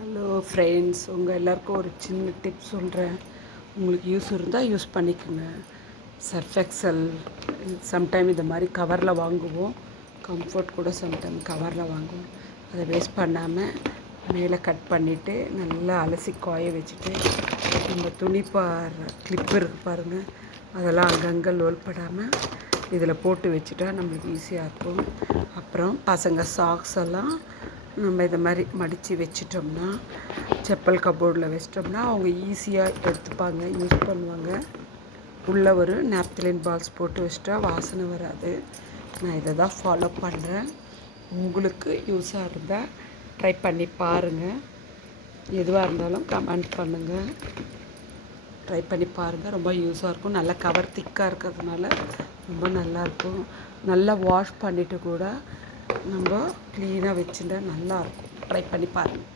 Hello friends, உங்கள் எல்லாருக்கும் ஒரு சின்ன டிப் சொல்கிறேன். உங்களுக்கு யூஸ் இருந்தால் யூஸ் பண்ணிக்கோங்க. சர்ஃப் எக்ஸல் சம்டைம் இந்த மாதிரி கவரில் வாங்குவோம். கம்ஃபர்ட் கூட சம்டைம் கவரில் வாங்குவோம். அதை வேஸ்ட் பண்ணாமல் மேலே கட் பண்ணிவிட்டு நல்லா அலசி காய வச்சுட்டு நம்ம துணி கிளிப்பு இருக்குது பாருங்கள், அதெல்லாம் அங்கங்கே லோல் படாமல் இதில் போட்டு வச்சுட்டா நம்மளுக்கு ஈஸியாக இருக்கும். அப்புறம் பசங்க சாக்ஸ் எல்லாம் நம்ம இதை மாதிரி மடித்து வச்சிட்டோம்னா, செப்பல் கபோர்டில் வச்சிட்டோம்னா அவங்க ஈஸியாக எடுத்துப்பாங்க, யூஸ் பண்ணுவாங்க. உள்ளே ஒரு நாப்திலின் பால்ஸ் போட்டு வச்சிட்டா வாசனை வராது. நான் இதை தான் ஃபாலோ பண்ணுறேன். உங்களுக்கு யூஸாக இருந்தால் ட்ரை பண்ணி பாருங்கள். எதுவாக இருந்தாலும் கமெண்ட் பண்ணுங்கள். ட்ரை பண்ணி பாருங்கள், ரொம்ப யூஸாக இருக்கும். நல்லா கவர் திக்காக இருக்கிறதுனால ரொம்ப நல்லாயிருக்கும். நல்லா வாஷ் பண்ணிவிட்டு கூட நம்ம க்ளீனாக வச்சுட்டா நல்லாயிருக்கும். ட்ரை பண்ணி பாருங்கள்.